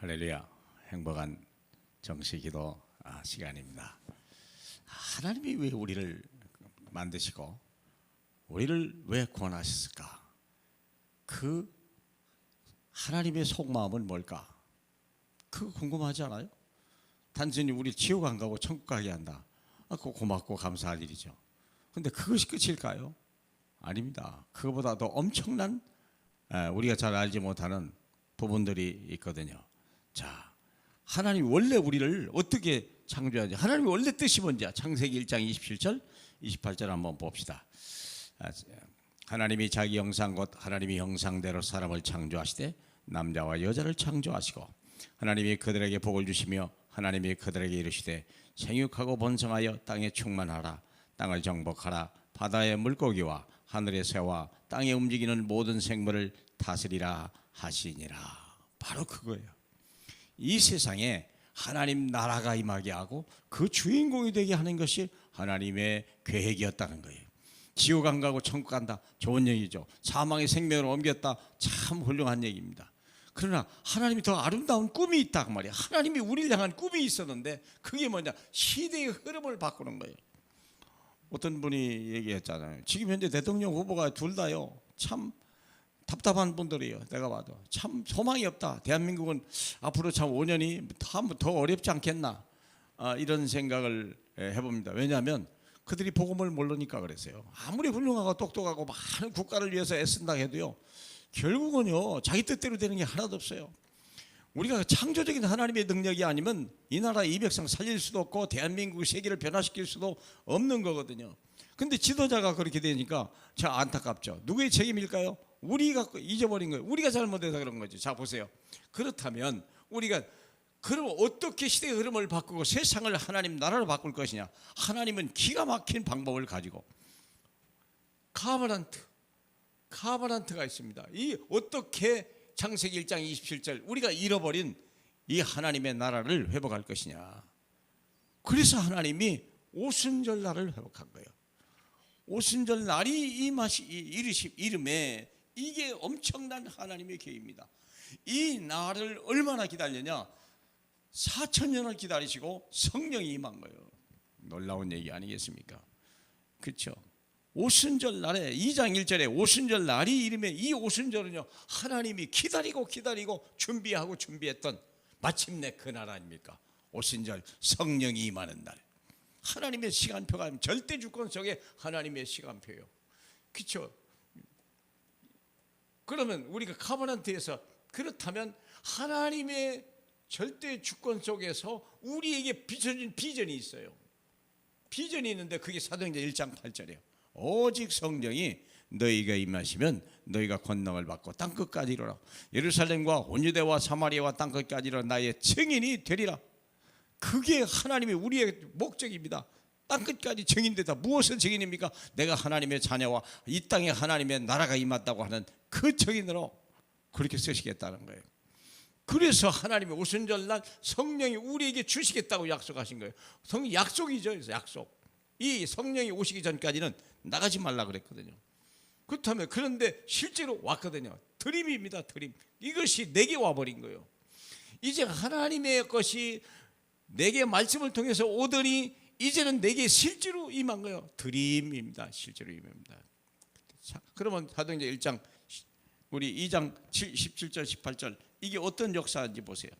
할렐루야. 행복한 정시기도 시간입니다. 하나님이 왜 우리를 만드시고 우리를 왜 구원하셨을까? 그 하나님의 속마음은 뭘까? 그거 궁금하지 않아요? 단순히 우리 지옥 안 가고 천국 가게 한다. 그거 고맙고 감사할 일이죠. 근데 그것이 끝일까요? 아닙니다. 그거보다도 엄청난 우리가 잘 알지 못하는 부분들이 있거든요. 자, 하나님이 원래 우리를 어떻게 창조하지? 하나님이 원래 뜻이 뭔지 창세기 1장 27절 28절 한번 봅시다. 하나님이 자기 형상 곧 하나님의 형상대로 사람을 창조하시되 남자와 여자를 창조하시고 하나님이 그들에게 복을 주시며 하나님이 그들에게 이르시되 생육하고 번성하여 땅에 충만하라. 땅을 정복하라. 바다의 물고기와 하늘의 새와 땅에 움직이는 모든 생물을 다스리라 하시니라. 바로 그거예요. 이 세상에 하나님 나라가 임하게 하고 그 주인공이 되게 하는 것이 하나님의 계획이었다는 거예요. 지옥 안 가고 천국 간다. 좋은 얘기죠. 사망의 생명을 옮겼다. 참 훌륭한 얘기입니다. 그러나 하나님이 더 아름다운 꿈이 있다 그 말이에요. 하나님이 우리를 향한 꿈이 있었는데 그게 뭐냐? 시대의 흐름을 바꾸는 거예요. 어떤 분이 얘기했잖아요. 지금 현재 대통령 후보가 둘 다요. 참 답답한 분들이에요. 내가 봐도 참 소망이 없다. 대한민국은 앞으로 참 5년이 더 어렵지 않겠나 이런 생각을 해봅니다. 왜냐하면 그들이 복음을 모르니까 그랬어요. 아무리 훌륭하고 똑똑하고 많은 국가를 위해서 애쓴다 해도요, 결국은요 자기 뜻대로 되는 게 하나도 없어요. 우리가 창조적인 하나님의 능력이 아니면 이 나라 이 백성 살릴 수도 없고 대한민국 세계를 변화시킬 수도 없는 거거든요. 근데 지도자가 그렇게 되니까 참 안타깝죠. 누구의 책임일까요? 우리가 잊어버린 거예요. 우리가 잘못해서 그런 거죠. 자 보세요. 그렇다면 우리가 그럼 어떻게 시대의 흐름을 바꾸고 세상을 하나님 나라로 바꿀 것이냐? 하나님은 기가 막힌 방법을 가지고 카바란트가 있습니다. 이 어떻게 창세기 1장 27절 우리가 잃어버린 이 하나님의 나라를 회복할 것이냐? 그래서 하나님이 오순절 날을 회복한 거예요. 오순절 날이 이 맛이 이름에 이게 엄청난 하나님의 계획입니다. 이 날을 얼마나 기다렸냐? 4,000년을 기다리시고 성령이 임한 거예요. 놀라운 얘기 아니겠습니까? 그렇죠? 오순절 날에 2장 1절에 오순절 날이 이름에 이 오순절은요 하나님이 기다리고 준비하고 준비했던 마침내 그 날 아닙니까? 오순절 성령이 임하는 날. 하나님의 시간표가 절대 주권 속에 하나님의 시간표예요. 그렇죠? 그러면 우리가 카바란트에서 그렇다면 하나님의 절대 주권 속에서 우리에게 비춰진 비전이 있어요. 비전이 있는데 그게 사도행전 1장 8절이에요. 오직 성령이 너희가 임하시면 너희가 권능을 받고 땅끝까지 이르라. 예루살렘과 온 유대와 사마리아와 땅끝까지 이르라 나의 증인이 되리라. 그게 하나님의 우리의 목적입니다. 땅끝까지 증인되다. 무엇의 증인입니까? 내가 하나님의 자녀와 이 땅에 하나님의 나라가 임했다고 하는 그 증인으로 그렇게 쓰시겠다는 거예요. 그래서 하나님의 오순절날 성령이 우리에게 주시겠다고 약속하신 거예요. 약속이죠. 약속. 이 성령이 오시기 전까지는 나가지 말라 그랬거든요. 그렇다면 그런데 실제로 왔거든요. 드림입니다. 드림. 이것이 내게 와버린 거예요. 이제 하나님의 것이 내게 말씀을 통해서 오더니 이제는 내게 실제로 임한 거예요. 드림입니다. 실제로 임합니다. 자, 그러면 사도행전 1장 우리 2장 17절 18절 이게 어떤 역사인지 보세요.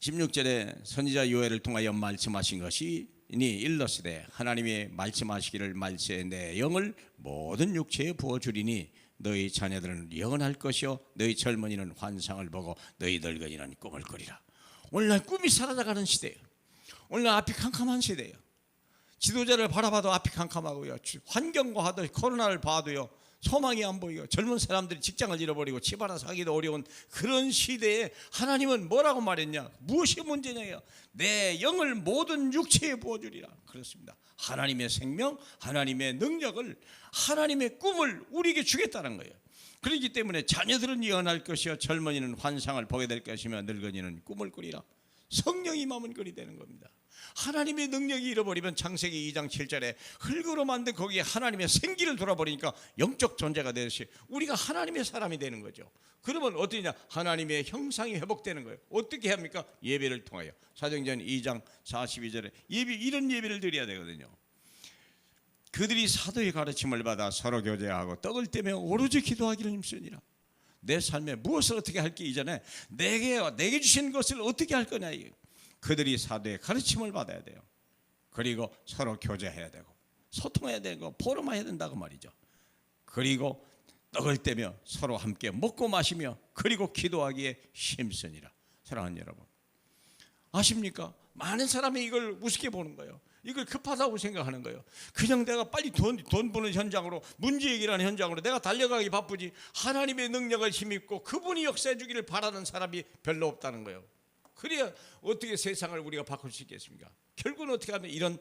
16절에 선지자 요엘을 통하여 말씀하신 것이 이니 일러스되 하나님이 말씀하시기를 말세 내 영을 모든 육체에 부어주리니 너희 자녀들은 영원할 것이요 너희 젊은이는 환상을 보고 너희 늙은이는 꿈을 꾸리라. 오늘날 꿈이 사라져가는 시대예요. 오늘날 앞이 캄캄한 시대예요. 지도자를 바라봐도 앞이 캄캄하고요. 환경과 하도 코로나를 봐도요. 소망이 안 보이고 젊은 사람들이 직장을 잃어버리고 집 하나 사기도 어려운 그런 시대에 하나님은 뭐라고 말했냐? 무엇이 문제냐요? 내 영을 모든 육체에 부어주리라. 그렇습니다. 하나님의 생명, 하나님의 능력을, 하나님의 꿈을 우리에게 주겠다는 거예요. 그렇기 때문에 자녀들은 예언할 것이요 젊은이는 환상을 보게 될 것이며 늙은이는 꿈을 꾸리라. 성령이 임하면 그리 되는 겁니다. 하나님의 능력이 잃어버리면 창세기 2장 7절에 흙으로 만든 거기에 하나님의 생기를 돌아버리니까 영적 존재가 되듯이 우리가 하나님의 사람이 되는 거죠. 그러면 어떠냐? 하나님의 형상이 회복되는 거예요. 어떻게 합니까? 예배를 통하여. 사도행전 2장 42절에 이런 예배를 드려야 되거든요. 그들이 사도의 가르침을 받아 서로 교제하고 떡을 떼며 오로지 기도하기를 힘쓰니라. 내 삶에 무엇을 어떻게 할게 이전에 내게 주신 것을 어떻게 할 거냐. 그들이 사도의 가르침을 받아야 돼요. 그리고 서로 교제해야 되고 소통해야 되고 포럼해야 된다고 말이죠. 그리고 떡을 떼며 서로 함께 먹고 마시며 그리고 기도하기에 힘쓰니라. 사랑하는 여러분, 아십니까? 많은 사람이 이걸 우습게 보는 거예요. 이걸 급하다고 생각하는 거예요. 그냥 내가 빨리 돈 버는 현장으로, 문제 해결하는 현장으로 내가 달려가기 바쁘지 하나님의 능력을 힘입고 그분이 역사해 주기를 바라는 사람이 별로 없다는 거예요. 그래야 어떻게 세상을 우리가 바꿀 수 있겠습니까? 결국은 어떻게 하면 이런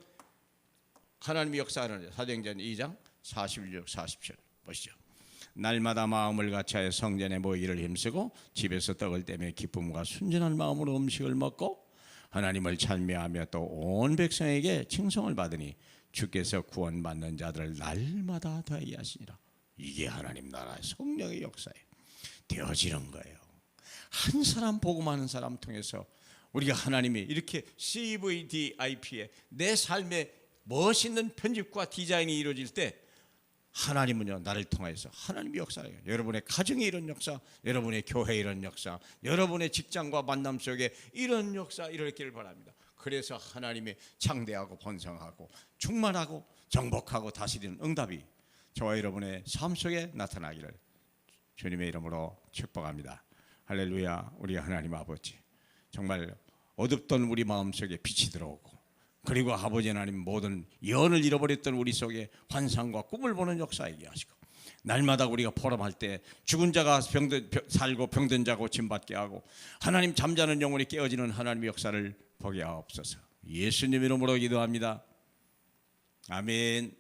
하나님의 역사하는 사도행전 2장 46, 47 보시죠. 날마다 마음을 같이하여 성전에 모이기를 힘쓰고 집에서 떡을 떼며 기쁨과 순전한 마음으로 음식을 먹고 하나님을 찬미하며 또 온 백성에게 칭송을 받으니 주께서 구원받는 자들을 날마다 더하게 하시니라. 이게 하나님 나라의 성령의 역사에 되어지는 거예요. 한 사람 복음하는 사람 통해서 우리가 하나님이 이렇게 CVDIP에 내 삶에 멋있는 편집과 디자인이 이루어질 때 하나님은요 나를 통해서 하나님의 역사예요. 여러분의 가정에 이런 역사, 여러분의 교회에 이런 역사, 여러분의 직장과 만남 속에 이런 역사 일어나기를 바랍니다. 그래서 하나님의 창대하고 번성하고 충만하고 정복하고 다스리는 응답이 저와 여러분의 삶 속에 나타나기를 주님의 이름으로 축복합니다. 할렐루야. 우리 하나님 아버지, 정말 어둡던 우리 마음속에 빛이 들어오고 그리고 아버지 하나님 모든 예언을 잃어버렸던 우리 속에 환상과 꿈을 보는 역사이게 하시고 날마다 우리가 포럼할 때 죽은 자가 살고 병든 자 고침받게 하고 하나님 잠자는 영혼이 깨어지는 하나님의 역사를 보게 하옵소서. 예수님 이름으로 기도합니다. 아멘.